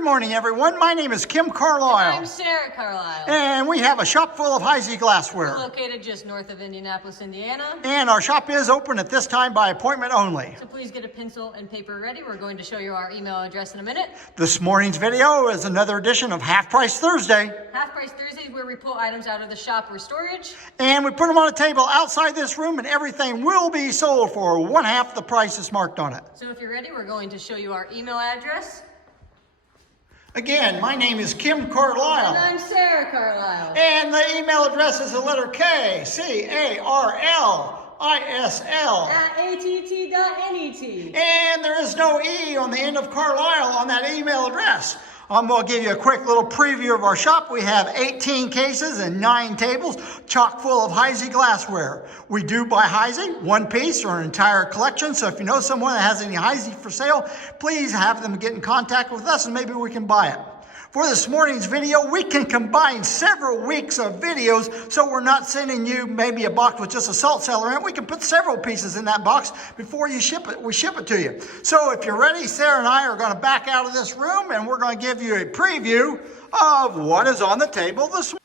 Good morning, everyone. My name is Kim Carlisle. And I'm Sarah Carlisle. And we have a shop full of Heisey glassware. We're located just north of Indianapolis, Indiana. And our shop is open at this time by appointment only. So please get a pencil and paper ready. We're going to show you our email address in a minute. This morning's video is another edition of Half Price Thursday. Half Price Thursdays, where we pull items out of the shop or storage. And we put them on a table outside this room, and everything will be sold for one half the price that's marked on it. So if you're ready, we're going to show you our email address. Again, my name is Kim Carlisle. And I'm Sarah Carlisle. And the email address is the letter K, C-A-R-L-I-S-L. At att.net. And there is no E on the end of Carlisle on that email address. I'm going to give you a quick little preview of our shop. We have 18 cases and 9 tables, chock full of Heisey glassware. We do buy Heisey, one piece or an entire collection. So if you know someone that has any Heisey for sale, please have them get in contact with us and maybe we can buy it. For this morning's video, we can combine several weeks of videos, so we're not sending you maybe a box with just a salt cellar in it. We can put several pieces in that box before you ship it. We ship it to you. So if you're ready, Sarah and I are going to back out of this room and we're going to give you a preview of what is on the table this morning.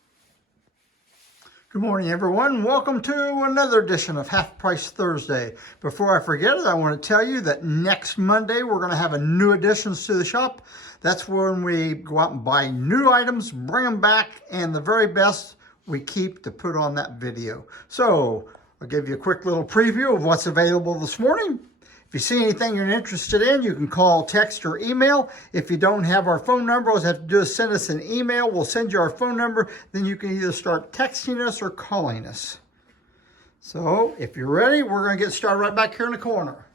Good morning, everyone. Welcome to another edition of Half Price Thursday. Before I forget it, I want to tell you that next Monday we're going to have a new additions to the shop. That's when we go out and buy new items, bring them back, and the very best we keep to put on that video. So I'll give you a quick little preview of what's available this morning. If you see anything you're interested in, you can call, text, or email. If you don't have our phone number, all you have to do is send us an email. We'll send you our phone number. Then you can either start texting us or calling us. So if you're ready, we're going to get started right back here in the corner.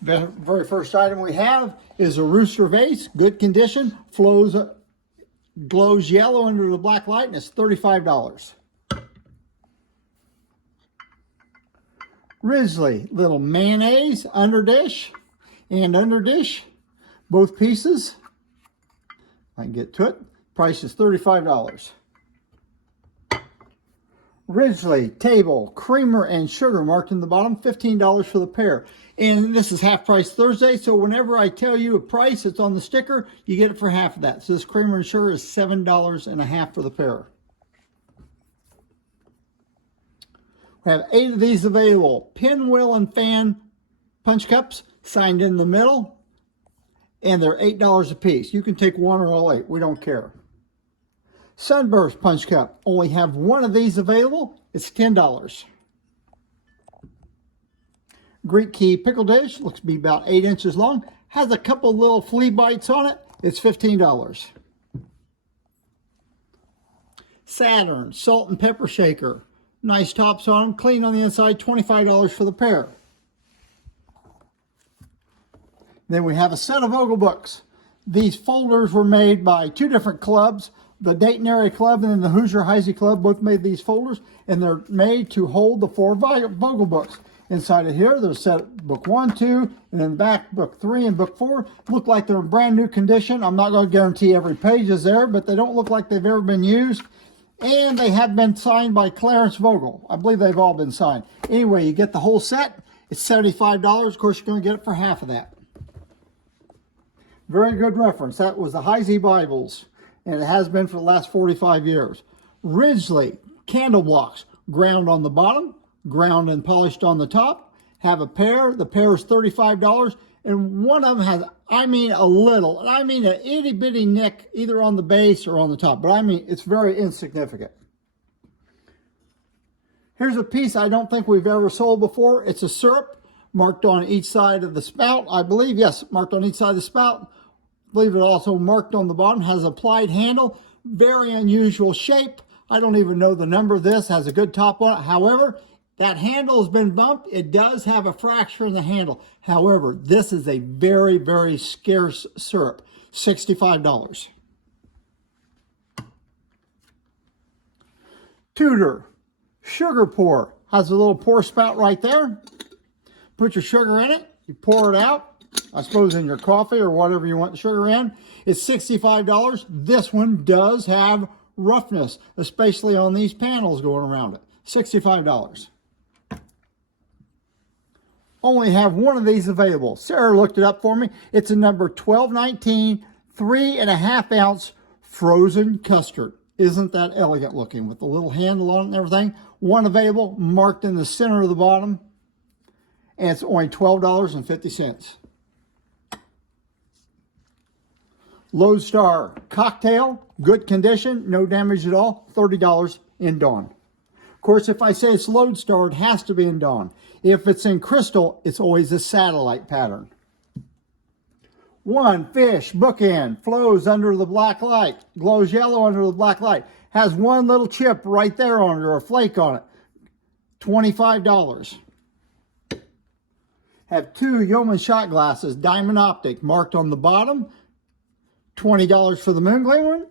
The very first item we have is a rooster vase, good condition, glows yellow under the black light, and it's $35. Risley, little mayonnaise underdish and underdish, both pieces. I can get to it. Price is $35. Risley table, creamer and sugar marked in the bottom, $15 for the pair. And this is Half Price Thursday, so whenever I tell you a price, it's on the sticker, you get it for half of that. So this creamer and sugar is $7.50 for the pair. We have 8 of these available. Pinwheel and fan punch cups, signed in the middle, and they're $8 a piece. You can take one or all 8, we don't care. Sunburst punch cup, only have 1 of these available. It's $10. Greek key pickle dish, looks to be about 8 inches long. Has a couple little flea bites on it. It's $15. Saturn salt and pepper shaker. Nice tops on them, clean on the inside, $25 for the pair. Then we have a set of Ogle books. These folders were made by 2 different clubs. The Dayton Area Club and then the Hoosier Heisey Club both made these folders, and they're made to hold the 4 Vogel books. Inside of here, there's set book 1, 2, and in the back, book 3 and book 4. Look like they're in brand new condition. I'm not going to guarantee every page is there, but they don't look like they've ever been used. And they have been signed by Clarence Vogel. I believe they've all been signed. Anyway, you get the whole set. It's $75. Of course, you're going to get it for half of that. Very good reference. That was the Heisey Bibles, and it has been for the last 45 years. Ridgely candle blocks, ground on the bottom, ground and polished on the top. Have a pair. The pair is $35, and one of them has, I mean, a little, and I mean an itty bitty nick either on the base or on the top, but I mean it's very insignificant. Here's a piece I don't think we've ever sold before. It's a syrup marked on each side of the spout, I believe. Yes, marked on each side of the spout. I believe it also marked on the bottom, has a plied handle, very unusual shape. I don't even know the number of this, has a good top on it. However, that handle has been bumped. It does have a fracture in the handle. However, this is a very, very scarce syrup, $65. Tudor sugar pour, has a little pour spout right there. Put your sugar in it, you pour it out, I suppose in your coffee or whatever you want the sugar in. It's $65. This one does have roughness, especially on these panels going around it. $65. only have one of these available. Sarah looked it up for me. It's a number 1219, 3.5 ounce frozen custard. Isn't that elegant looking with the little handle on it and everything? One available, marked in the center of the bottom, and it's only $12.50. Lodestar cocktail, good condition, no damage at all, $30 in Dawn. Of course, if I say it's Lodestar, it has to be in Dawn. If it's in crystal, it's always a satellite pattern. One fish bookend flows under the black light, glows yellow under the black light, has one little chip right there on it or a flake on it, $25. Have two Yeoman shot glasses, diamond optic, marked on the bottom, $20 for the moon gleam one,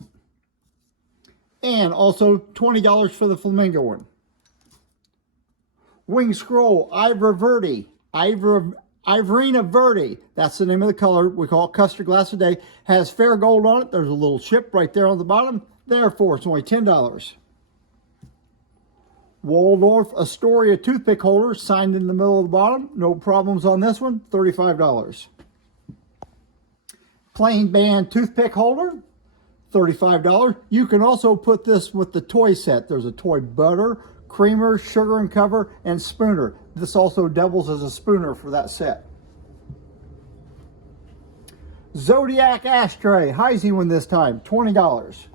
and also $20 for the flamingo one. Wing scroll, Ivorina Verde, that's the name of the color. We call it custard glass today. Has fair gold on it. There's a little chip right there on the bottom. Therefore, it's only $10. Waldorf Astoria toothpick holder, signed in the middle of the bottom. No problems on this one, $35. Plain band toothpick holder, $35. You can also put this with the toy set. There's a toy butter, creamer, sugar and cover, and spooner. This also doubles as a spooner for that set. Zodiac ashtray, Heisey one this time, $20.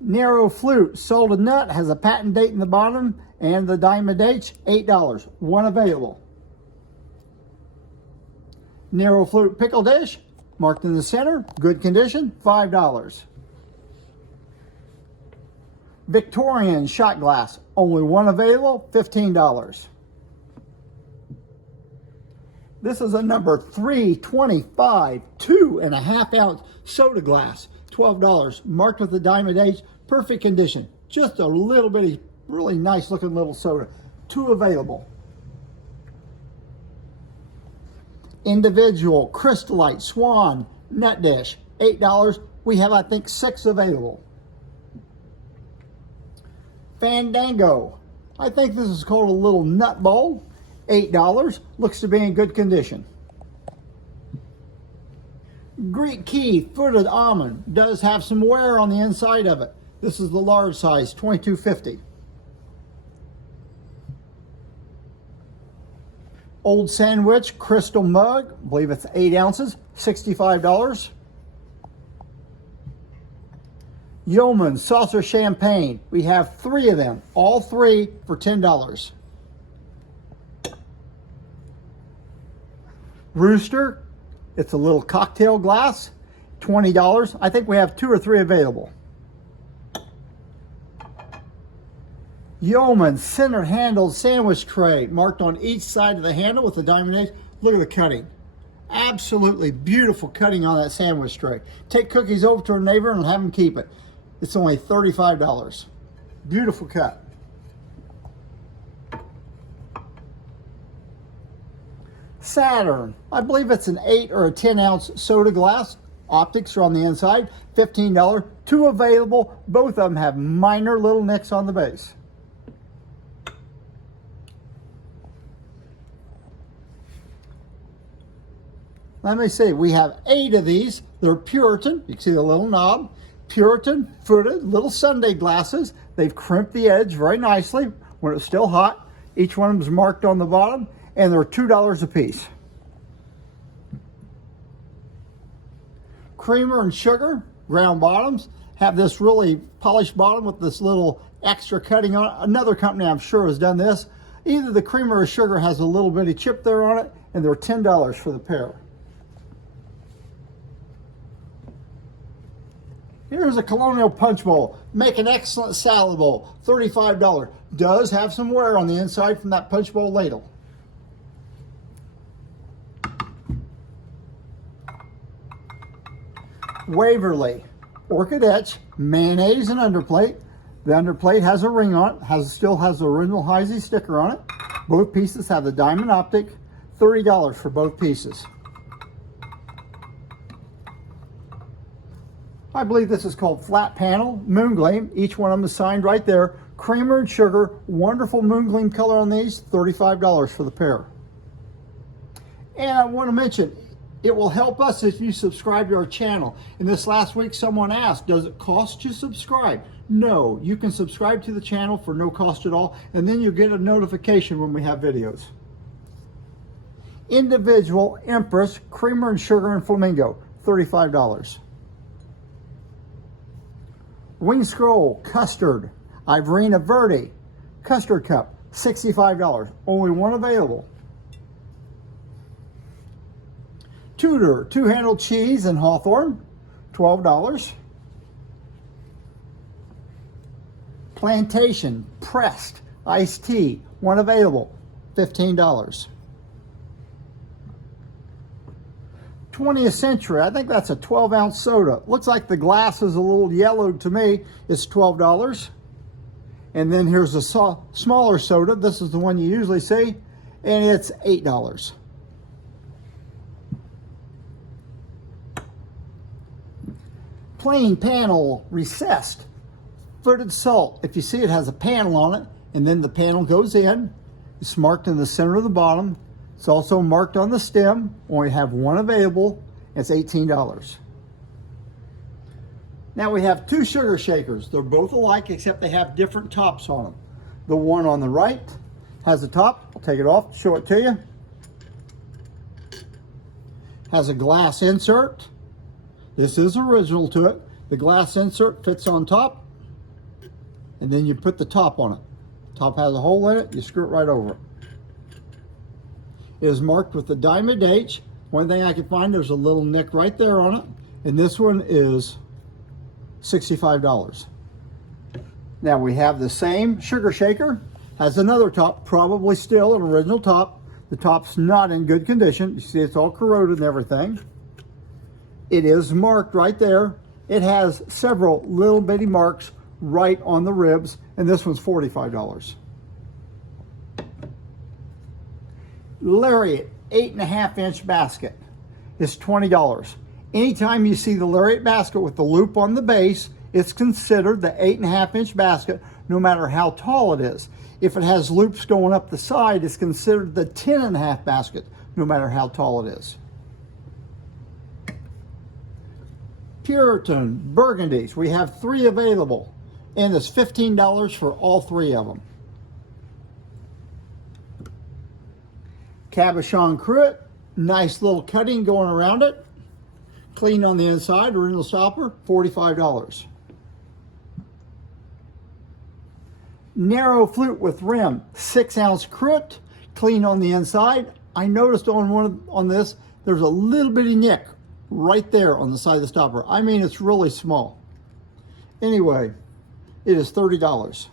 Narrow flute, salted nut, has a patent date in the bottom, and the diamond dates, $8. One available. Narrow flute pickle dish, marked in the center, good condition, $5. Victorian shot glass, only one available, $15. This is a number 325, 2.5 ounce soda glass, $12, marked with the diamond age, perfect condition. Just a little bitty, really nice looking little soda. Two available. Individual crystallite swan nut dish, $8. We have, I think, 6 available. Fandango, I think this is called a little nut bowl, $8. Looks to be in good condition. Greek key footed almond, does have some wear on the inside of it. This is the large size, $22.50. Old Sandwich crystal mug, I believe it's 8 ounces, $65. Yeoman saucer champagne, we have 3 of them, all 3 for $10. Rooster, it's a little cocktail glass, $20. I think we have 2 or 3 available. Yeoman center handled sandwich tray, marked on each side of the handle with the diamond edge. Look at the cutting. Absolutely beautiful cutting on that sandwich tray. Take cookies over to a neighbor and have them keep it. It's only $35. Beautiful cut. Saturn, I believe it's an 8 or a 10 ounce soda glass. Optics are on the inside, $15. 2 available. Both of them have minor little nicks on the base. Let me see, we have 8 of these. They're Puritan, you can see the little knob. Puritan footed little Sunday glasses. They've crimped the edge very nicely when it's still hot. Each one of them is marked on the bottom, and they're $2 a piece. Creamer and sugar, ground bottoms, have this really polished bottom with this little extra cutting on it. Another company I'm sure has done this. Either the creamer or sugar has a little bitty chip there on it, and they're $10 for the pair. Here's a Colonial punch bowl. Make an excellent salad bowl, $35. Does have some wear on the inside from that punch bowl ladle. Waverly, Orchid Etch, mayonnaise and underplate. The underplate has a ring on it, still has the original Heisey sticker on it. Both pieces have the diamond optic, $30 for both pieces. I believe this is called flat panel moon gleam. Each one of them is signed right there, Creamer and sugar, wonderful moon gleam color on these, $35 for the pair. And I want to mention, it will help us if you subscribe to our channel. And this last week someone asked, does it cost to subscribe? No, you can subscribe to the channel for no cost at all, and then you'll get a notification when we have videos. Individual Empress, Creamer and Sugar and Flamingo, $35. Wing Scroll, Custard, Ivorina Verde, Custard Cup, $65. Only one available. Tudor, Two-Handled Cheese and Hawthorne, $12. Plantation, Pressed, Iced Tea, one available, $15. 20th Century, I think that's a 12-ounce soda. Looks like the glass is a little yellowed to me. It's $12. And then here's a smaller soda. This is the one you usually see, and it's $8. Plain panel, recessed, footed salt. If you see, it has a panel on it, and then the panel goes in. It's marked in the center of the bottom. It's also marked on the stem. Only have one available. It's $18. Now we have two sugar shakers. They're both alike, except they have different tops on them. The one on the right has a top. I'll take it off, show it to you. Has a glass insert. This is original to it. The glass insert fits on top, and then you put the top on it. Top has a hole in it, you screw it right over it. It is marked with the Diamond H. One thing I could find, there's a little nick right there on it, and this one is $65. Now we have the same sugar shaker, has another top, probably still an original top. The top's not in good condition. You see it's all corroded and everything. It is marked right there. It has several little bitty marks right on the ribs, and this one's $45. Lariat 8.5-inch basket is $20. Anytime you see the Lariat basket with the loop on the base, it's considered the 8.5-inch basket, no matter how tall it is. If it has loops going up the side, it's considered the 10.5 basket, no matter how tall it is. Puritan Burgundies, we have 3 available, and it's $15 for all 3 of them. Cabochon Cruet, nice little cutting going around it. Clean on the inside, original stopper, $45. Narrow flute with rim, 6-ounce cruet, clean on the inside. I noticed on this, there's a little bitty nick right there on the side of the stopper. I mean, it's really small. Anyway, it is $30.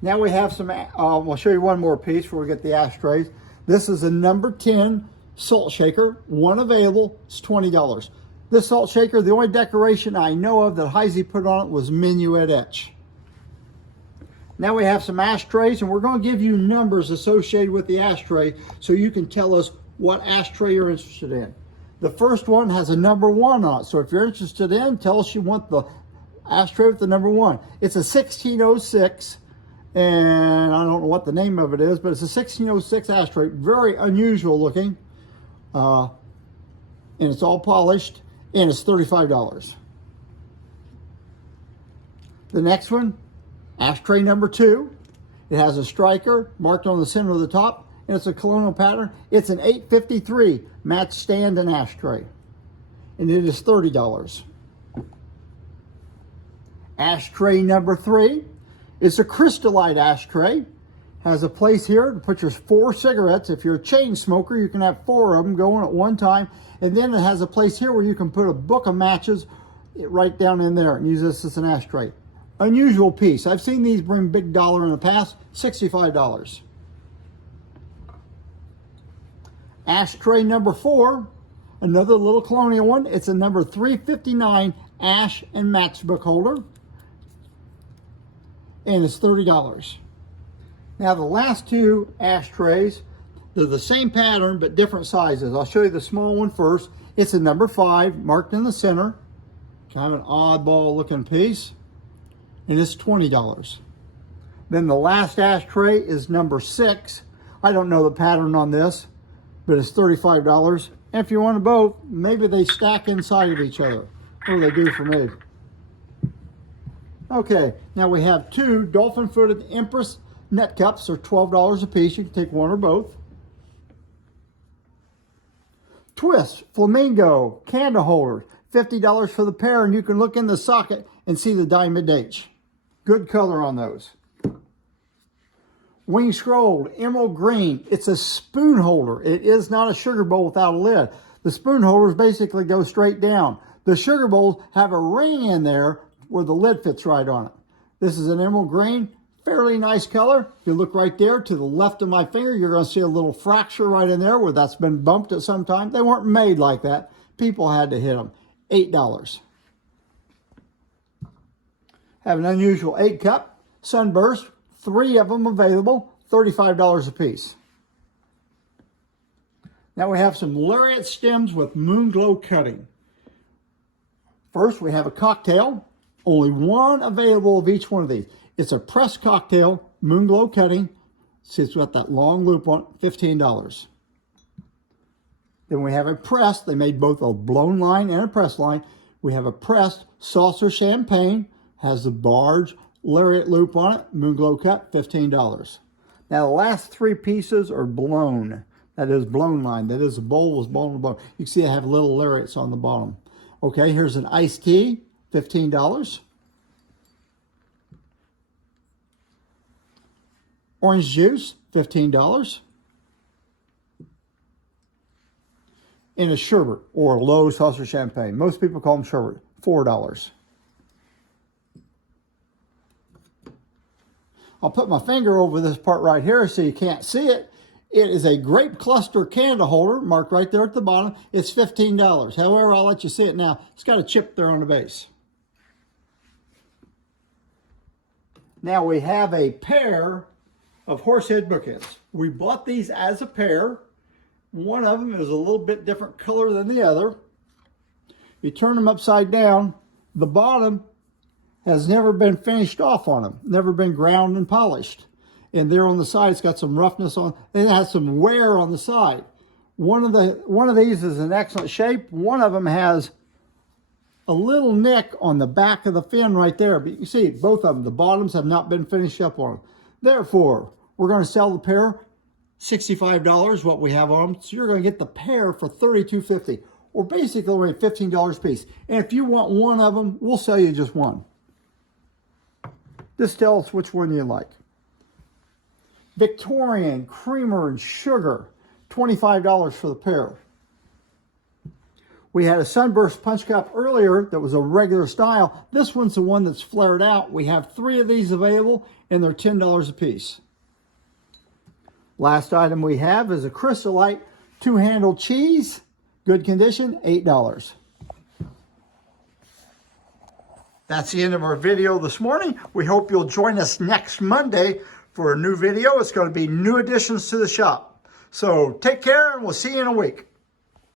Now we have some, I'll show you one more piece before we get the ashtrays. This is a number 10 salt shaker, one available, it's $20. This salt shaker, the only decoration I know of that Heisey put on it was minuet etch. Now we have some ashtrays, and we're going to give you numbers associated with the ashtray so you can tell us what ashtray you're interested in. The first one has a number 1 on it, so if you're interested in, tell us you want the ashtray with the number 1. It's a 1606, and I don't know what the name of it is, but it's a 1606 ashtray, very unusual looking, and it's all polished, and it's $35. The next one, ashtray number 2. It has a striker marked on the center of the top, and it's a colonial pattern. It's an 853 match stand and ashtray, and it is $30. Ashtray number 3. It's a crystallite ashtray. Has a place here to put your 4 cigarettes. If you're a chain smoker, you can have 4 of them going at one time. And then it has a place here where you can put a book of matches right down in there and use this as an ashtray. Unusual piece. I've seen these bring big dollar in the past, $65. Ashtray number 4, another little colonial one. It's a number 359 ash and matchbook holder, and it's $30. Now the last 2 ashtrays, they're the same pattern but different sizes. I'll show you the small one first. It's a number 5 marked in the center, kind of an oddball looking piece, and it's $20. Then the last ashtray is number 6. I don't know the pattern on this, but it's $35. And if you want them both, maybe they stack inside of each other. What do they do for me? Okay, now we have 2 dolphin-footed Empress net cups. They're $12 a piece. You can take one or both. Twist Flamingo candle holders, $50 for the pair, and you can look in the socket and see the diamond H. Good color on those. Wing Scrolled Emerald Green. It's a spoon holder. It is not a sugar bowl without a lid. The spoon holders basically go straight down. The sugar bowls have a ring in there where the lid fits right on it. This is an emerald green, fairly nice color. If you look right there to the left of my finger, you're going to see a little fracture right in there where that's been bumped at some time. They weren't made like that. People had to hit them. $8. Have an unusual 8-cup Sunburst. 3 of them available, $35 a piece. Now we have some Lariat stems with moon glow cutting. First, we have a cocktail. Only one available of each one of these. It's a pressed cocktail, moon glow cutting. See, it's got that long loop on it, $15. Then we have a pressed. They made both a blown line and a pressed line. We have a pressed saucer champagne. Has the barge Lariat loop on it, moon glow cut, $15. Now the last 3 pieces are blown. That is blown line. That is, the bowl was blown to the bottom. You can see I have little Lariats on the bottom. Okay, here's an iced tea, $15. Orange juice, $15. And a sherbet, or a low saucer champagne. Most people call them sherbet, $4. I'll put my finger over this part right here so you can't see it. It is a grape cluster candle holder marked right there at the bottom. It's $15. However, I'll let you see it now. It's got a chip there on the base. Now we have a pair of horsehead bookends. We bought these as a pair. One of them is a little bit different color than the other. You turn them upside down. The bottom has never been finished off on them, never been ground and polished. And there on the side, it's got some roughness on, and it has some wear on the side. One of these is in excellent shape. One of them has a little nick on the back of the fin right there. But you can see both of them, the bottoms have not been finished up on them. Therefore, we're going to sell the pair $65, what we have on them. So you're going to get the pair for $32.50, or basically only $15 a piece. And if you want one of them, we'll sell you just one. Just tell us which one you like. Victorian Creamer and Sugar, $25 for the pair. We had a Sunburst punch cup earlier that was a regular style. This one's the one that's flared out. We have 3 of these available, and they're $10 a piece. Last item we have is a Crystalite 2-handled cheese. Good condition, $8. That's the end of our video this morning. We hope you'll join us next Monday for a new video. It's going to be new additions to the shop. So take care, and we'll see you in a week.